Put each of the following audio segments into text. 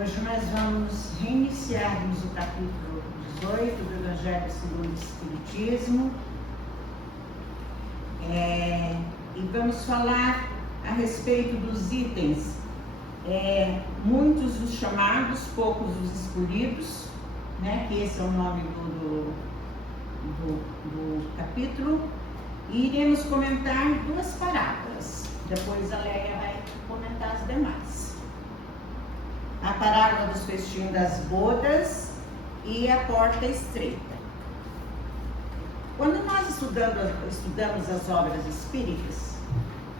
Hoje nós vamos reiniciarmos o capítulo 18 do Evangelho segundo o Espiritismo e vamos falar a respeito dos itens, muitos os chamados, poucos os escolhidos, né? Que esse é o nome do capítulo, e iremos comentar duas parábolas, depois a Léia vai comentar as demais. A parábola dos festinhos das bodas e a porta estreita. Quando nós estudamos as obras espíritas,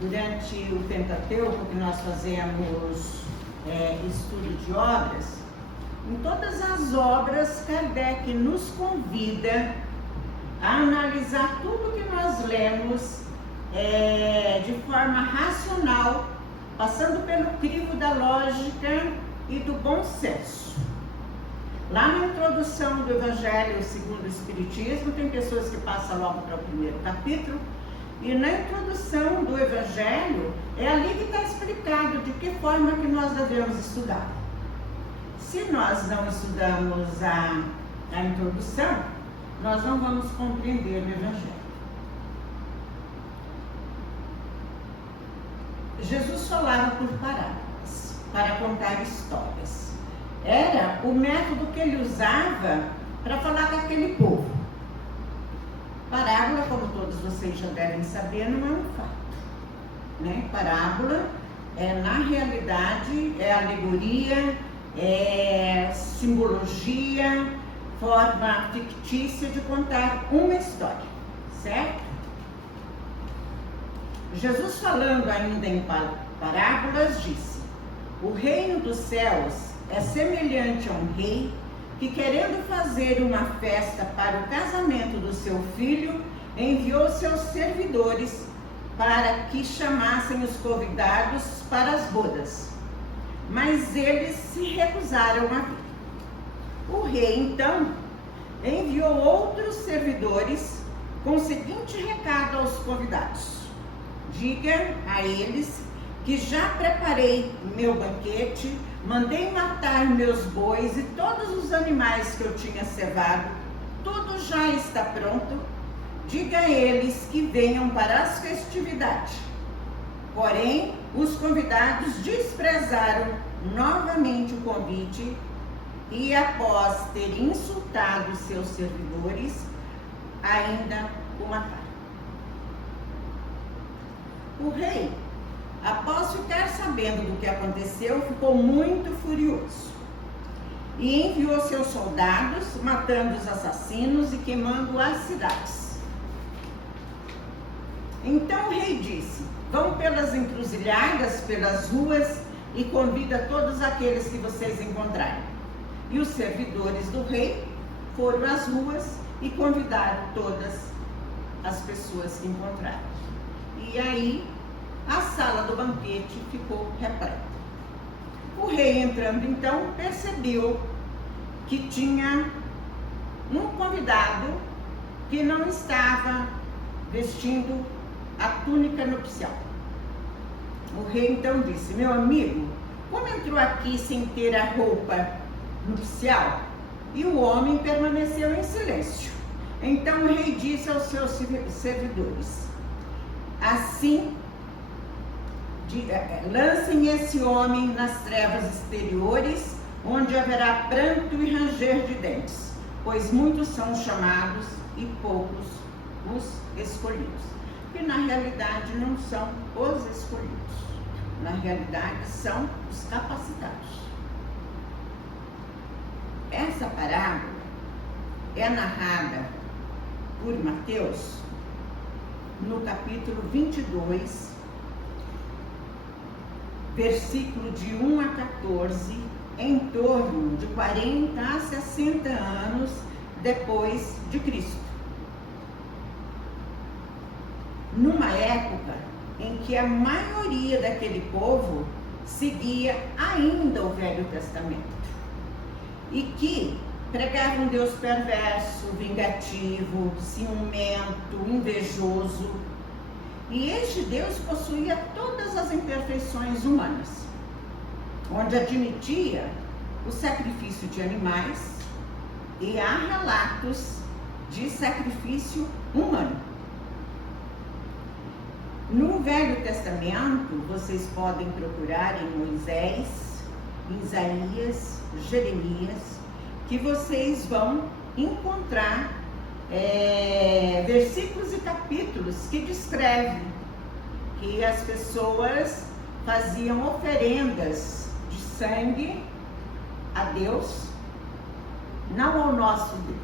durante o Pentateuco, que nós fazemos estudo de obras, em todas as obras, Kardec nos convida a analisar tudo que nós lemos de forma racional, passando pelo crivo da lógica e do bom senso. Lá na introdução do Evangelho segundo o Espiritismo, tem pessoas que passam logo para o primeiro capítulo, e na introdução do Evangelho, é ali que está explicado de que forma que nós devemos estudar. Se nós não estudamos a introdução, nós não vamos compreender o Evangelho. Jesus falava por parábolas, para contar histórias. Era o método que ele usava para falar com aquele povo. Parábola, como todos vocês já devem saber, não é um fato, né? Parábola na realidade, é alegoria, é simbologia, forma fictícia de contar uma história, certo? Jesus, falando ainda em parábolas, disse: o reino dos céus é semelhante a um rei que, querendo fazer uma festa para o casamento do seu filho, enviou seus servidores para que chamassem os convidados para as bodas. Mas eles se recusaram a vir. O rei, então, enviou outros servidores com o seguinte recado aos convidados: diga a eles que já preparei meu banquete, mandei matar meus bois e todos os animais que eu tinha cevado, tudo já está pronto. Diga a eles que venham para as festividades. Porém, os convidados desprezaram novamente o convite e, após ter insultado seus servidores, ainda o mataram. O rei, após ficar sabendo do que aconteceu, ficou muito furioso e enviou seus soldados, matando os assassinos e queimando as cidades. Então o rei disse: vão pelas encruzilhadas, pelas ruas, e convida todos aqueles que vocês encontrarem. E os servidores do rei foram às ruas e convidaram todas as pessoas que encontraram. E aí a sala do banquete ficou repleta. O rei, entrando então, percebeu que tinha um convidado que não estava vestindo a túnica nupcial. O rei então disse: meu amigo, como entrou aqui sem ter a roupa nupcial? E o homem permaneceu em silêncio. Então o rei disse aos seus servidores: assim, lancem esse homem nas trevas exteriores, onde haverá pranto e ranger de dentes, pois muitos são os chamados e poucos os escolhidos. Que na realidade não são os escolhidos, na realidade são os capacitados. Essa parábola é narrada por Mateus no capítulo 22, versículo de 1 a 14, em torno de 40 a 60 anos depois de Cristo. Numa época em que a maioria daquele povo seguia ainda o Velho Testamento e que pregava um Deus perverso, vingativo, ciumento, invejoso. E este Deus possuía todas as imperfeições humanas, onde admitia o sacrifício de animais e há relatos de sacrifício humano. No Velho Testamento, vocês podem procurar em Moisés, em Isaías, Jeremias, que vocês vão encontrar versículos e capítulos que descrevem que as pessoas faziam oferendas de sangue a Deus, não ao nosso Deus,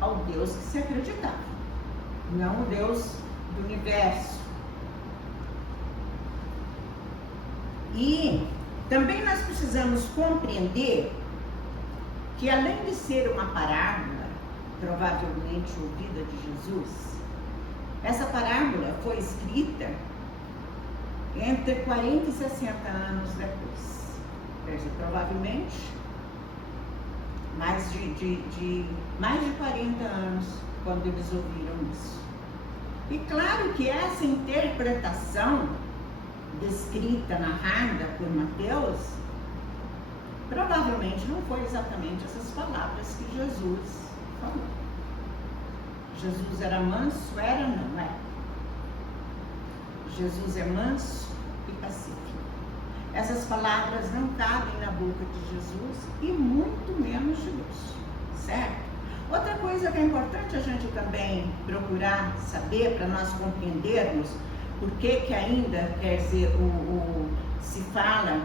ao Deus que se acreditava, não o Deus do universo. E também nós precisamos compreender que, além de ser uma parábola, provavelmente ouvida de Jesus, essa parábola foi escrita entre 40 e 60 anos depois. Quer dizer, provavelmente mais de 40 anos quando eles ouviram isso. E claro que essa interpretação descrita, narrada por Mateus, provavelmente não foi exatamente essas palavras que Jesus falou. Jesus era manso? Era? Não é. Jesus é manso e pacífico. Essas palavras não cabem na boca de Jesus e muito menos de Deus, certo? Outra coisa que é importante a gente também procurar saber para nós compreendermos por que ainda, quer dizer, se fala,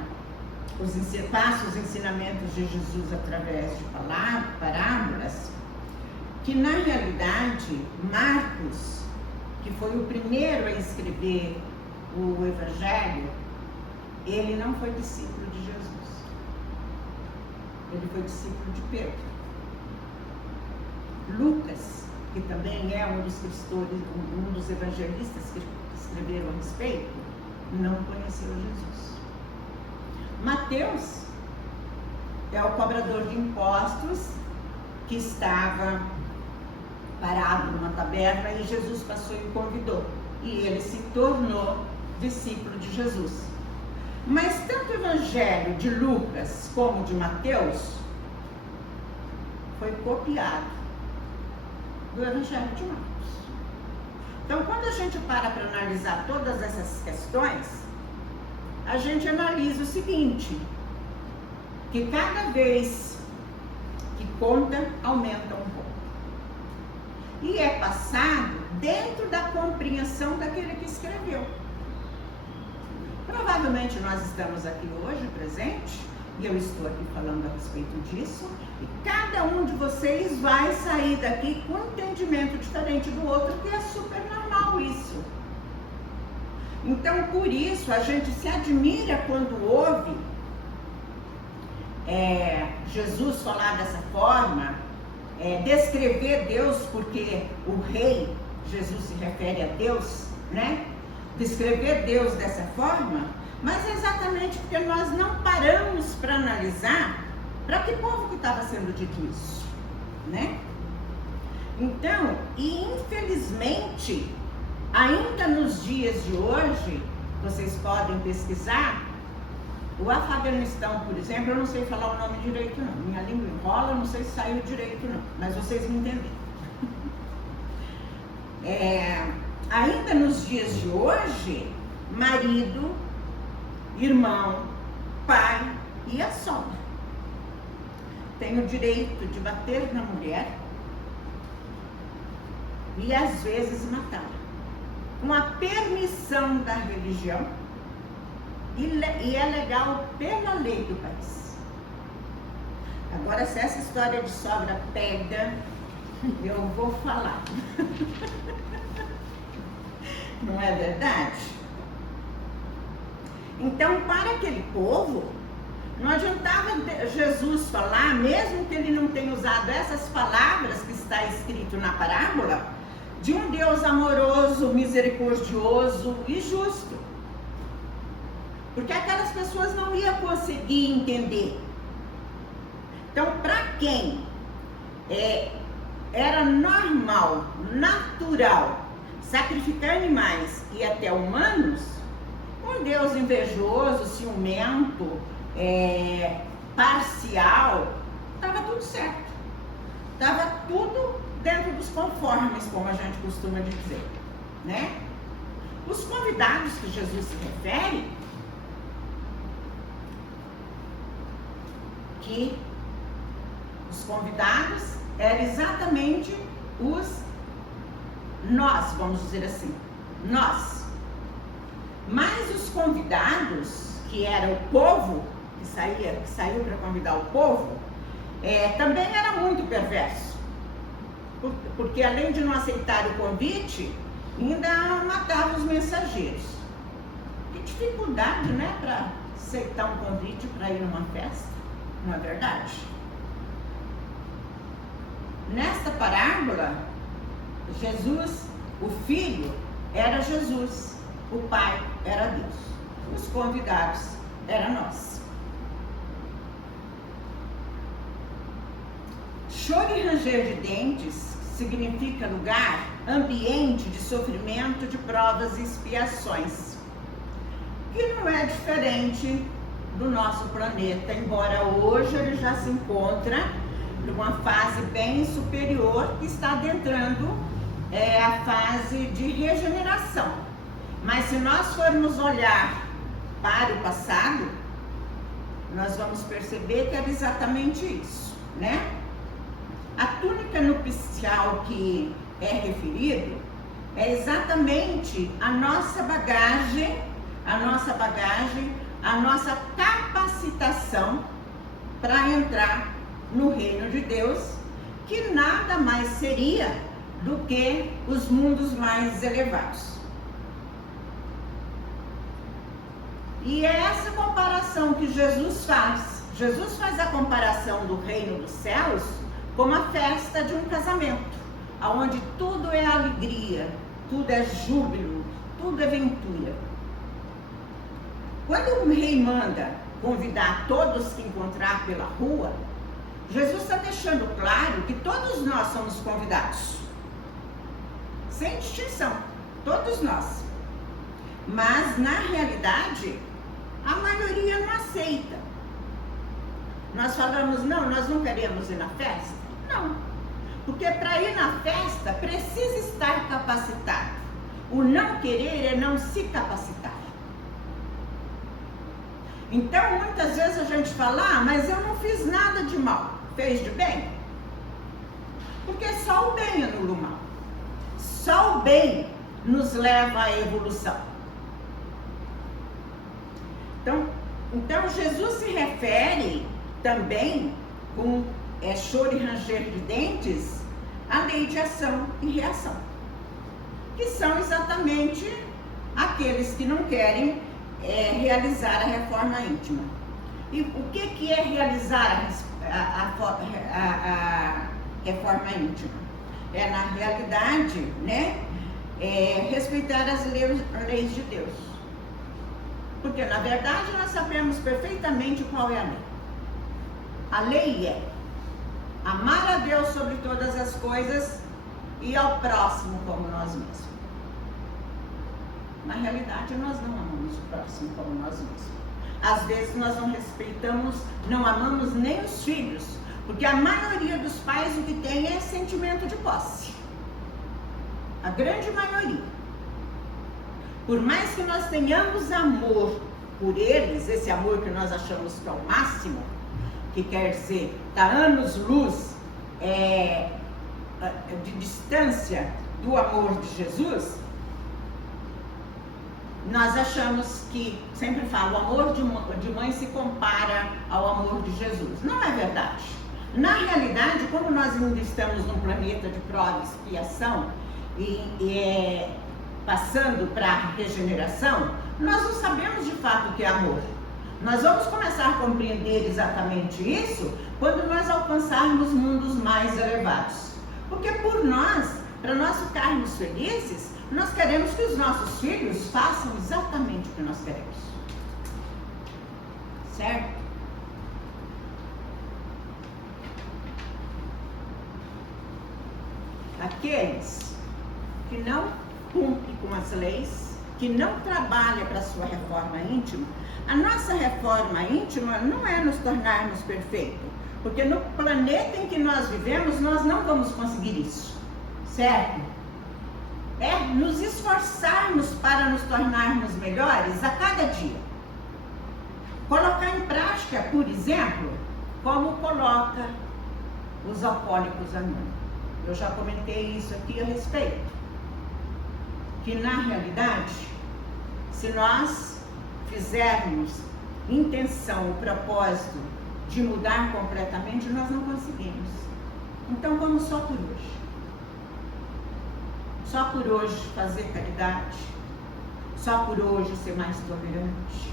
passa os ensinamentos de Jesus através de parábolas, que na realidade Marcos, que foi o primeiro a escrever o Evangelho, ele não foi discípulo de Jesus. Ele foi discípulo de Pedro. Lucas, que também é um dos evangelistas que escreveram a respeito, não conheceu Jesus. Mateus é o cobrador de impostos que estava parado numa taberna e Jesus passou e o convidou. E ele se tornou discípulo de Jesus. Mas tanto o evangelho de Lucas como de Mateus foi copiado do evangelho de Marcos. Então, quando a gente para analisar todas essas questões, a gente analisa o seguinte, que cada vez que conta, aumenta um pouco. E é passado dentro da compreensão daquele que escreveu. Provavelmente nós estamos aqui hoje presente, e eu estou aqui falando a respeito disso, e cada um de vocês vai sair daqui com um entendimento diferente do outro, que é super normal isso. Então, por isso, a gente se admira quando ouve Jesus falar dessa forma, descrever Deus, porque o rei, Jesus se refere a Deus, né? Descrever Deus dessa forma, mas é exatamente porque nós não paramos para analisar para que povo que estava sendo dito isso, né? Então, e infelizmente, ainda nos dias de hoje, vocês podem pesquisar, o Afeganistão, por exemplo, eu não sei falar o nome direito não, minha língua enrola, não sei se saiu direito não, mas vocês me entenderam. Ainda nos dias de hoje, marido, irmão, pai e a sogra tem o direito de bater na mulher e às vezes matá-la, com a permissão da religião e é legal pela lei do país. Agora, se essa história de sogra pega, eu vou falar. Não é verdade? Então, para aquele povo, não adiantava Jesus falar, mesmo que ele não tenha usado essas palavras que está escrito na parábola, de um Deus amoroso, misericordioso e justo. Porque aquelas pessoas não iam conseguir entender. Então, para quem era normal, natural, sacrificar animais e até humanos, um Deus invejoso, ciumento, parcial, estava tudo certo. Estava tudo dentro dos conformes, como a gente costuma dizer, né? Os convidados que Jesus se refere, que os convidados eram exatamente nós, vamos dizer assim, nós. Mas os convidados, que era o povo, que saiu para convidar o povo, também era muito perverso. Porque além de não aceitar o convite, ainda matava os mensageiros. Que dificuldade, né, para aceitar um convite para ir numa festa, não é verdade? Nesta parábola, Jesus, o Filho, era Jesus, o Pai era Deus, os convidados eram nós. Choro e ranger de dentes significa lugar, ambiente de sofrimento, de provas e expiações, que não é diferente do nosso planeta, embora hoje ele já se encontra numa fase bem superior, que está adentrando a fase de regeneração. Mas se nós formos olhar para o passado, nós vamos perceber que era exatamente isso, né? A túnica nupcial que é referido é exatamente a nossa bagagem, a nossa capacitação para entrar no reino de Deus, que nada mais seria do que os mundos mais elevados. E é essa comparação que Jesus faz. Jesus faz a comparação do reino dos céus como a festa de um casamento, onde tudo é alegria, tudo é júbilo, tudo é ventura. Quando o rei manda convidar todos que encontrar pela rua, Jesus está deixando claro que todos nós somos convidados, sem distinção, todos nós. Mas, na realidade, a maioria não aceita. Nós falamos, não, nós não queremos ir na festa. Não, porque para ir na festa precisa estar capacitado. O não querer é não se capacitar. Então, muitas vezes a gente fala, mas eu não fiz nada de mal. Fez de bem? Porque só o bem anula o mal. Só o bem nos leva à evolução. Então Jesus se refere também com choro e ranger de dentes à lei de ação e reação, que são exatamente aqueles que não querem realizar a reforma íntima. E o que é realizar a reforma íntima? É, na realidade, né, respeitar as leis de Deus. Porque, na verdade, nós sabemos perfeitamente qual é a lei. A lei é amar a Deus sobre todas as coisas e ao próximo como nós mesmos. Na realidade, nós não amamos o próximo como nós mesmos. Às vezes nós não respeitamos, não amamos nem os filhos, porque a maioria dos pais o que tem é sentimento de posse. A grande maioria. Por mais que nós tenhamos amor por eles, esse amor que nós achamos que é o máximo, que quer dizer, está anos-luz de distância do amor de Jesus, nós achamos que, sempre falo, o amor de mãe se compara ao amor de Jesus. Não é verdade. Na realidade, como nós ainda estamos num planeta de prova e expiação e passando para a regeneração, nós não sabemos de fato o que é amor. Nós vamos começar a compreender exatamente isso quando nós alcançarmos mundos mais elevados. Porque por nós, para nós ficarmos felizes, nós queremos que os nossos filhos façam exatamente o que nós queremos. Certo? Aqueles que não cumprem com as leis que não trabalha para a sua reforma íntima, a nossa reforma íntima não é nos tornarmos perfeitos, porque no planeta em que nós vivemos, nós não vamos conseguir isso, certo? É nos esforçarmos para nos tornarmos melhores a cada dia. Colocar em prática, por exemplo, como coloca os alcoólicos anônimos. Eu já comentei isso aqui a respeito. Que na realidade, se nós fizermos intenção, o propósito de mudar completamente, nós não conseguimos. Então vamos só por hoje. Só por hoje fazer caridade. Só por hoje ser mais tolerante.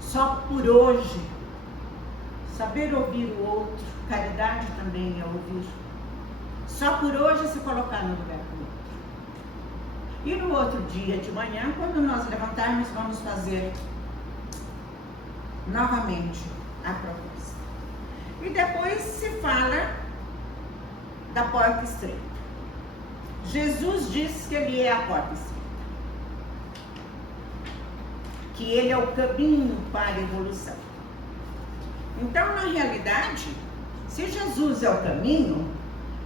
Só por hoje saber ouvir o outro. Caridade também é ouvir. Só por hoje se colocar no lugar do outro. E no outro dia de manhã, quando nós levantarmos, vamos fazer novamente a proposta. E depois se fala da porta estreita. Jesus diz que ele é a porta estreita. Que ele é o caminho para a evolução. Então, na realidade, se Jesus é o caminho,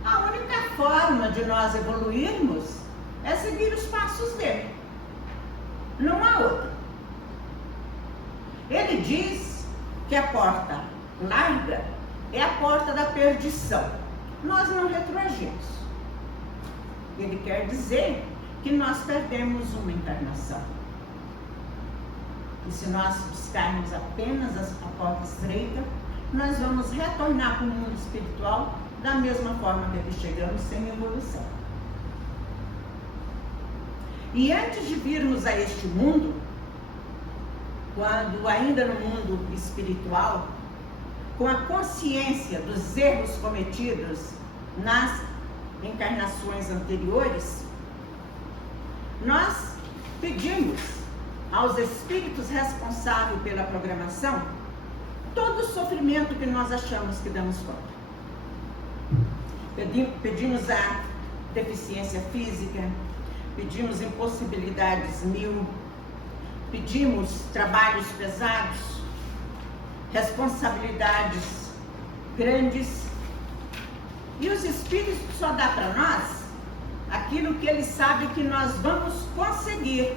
a única forma de nós evoluirmos é seguir os passos dele. Não há outra. Ele diz que a porta larga é a porta da perdição. Nós não retroagimos. Ele quer dizer que nós perdemos uma encarnação. E se nós buscarmos apenas a porta estreita, nós vamos retornar para o mundo espiritual da mesma forma que aqui chegamos, sem evolução. E antes de virmos a este mundo, quando ainda no mundo espiritual, com a consciência dos erros cometidos nas encarnações anteriores, nós pedimos aos espíritos responsáveis pela programação todo o sofrimento que nós achamos que damos conta. Pedimos a deficiência física, pedimos impossibilidades 1000, pedimos trabalhos pesados, responsabilidades grandes, e os espíritos só dão para nós aquilo que eles sabem que nós vamos conseguir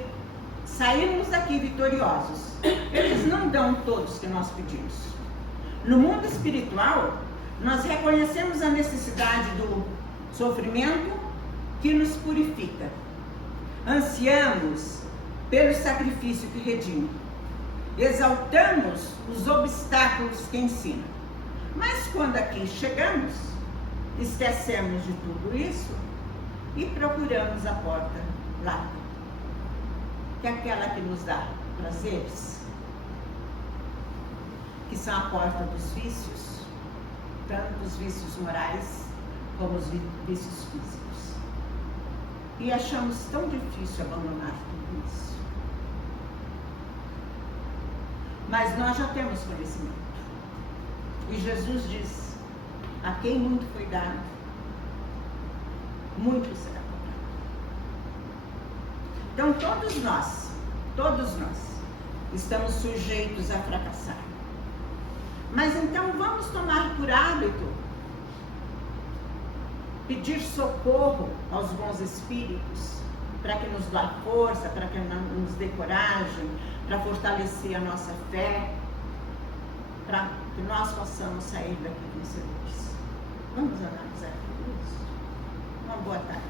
sairmos daqui vitoriosos. Eles não dão todos que nós pedimos. No mundo espiritual, nós reconhecemos a necessidade do sofrimento que nos purifica. Ansiamos pelo sacrifício que redime. Exaltamos os obstáculos que ensinam. Mas quando aqui chegamos, esquecemos de tudo isso e procuramos a porta larga, que é aquela que nos dá prazeres, que são a porta dos vícios, tanto os vícios morais como os vícios físicos. E achamos tão difícil abandonar tudo isso. Mas nós já temos conhecimento. E Jesus diz: a quem muito foi dado, muito será cobrado. Então todos nós estamos sujeitos a fracassar. Mas então vamos tomar por hábito pedir socorro aos bons espíritos, para que nos dê força, para que nos dê coragem, para fortalecer a nossa fé, para que nós possamos sair daqui vencedores. Vamos analisar tudo isso. Uma boa tarde.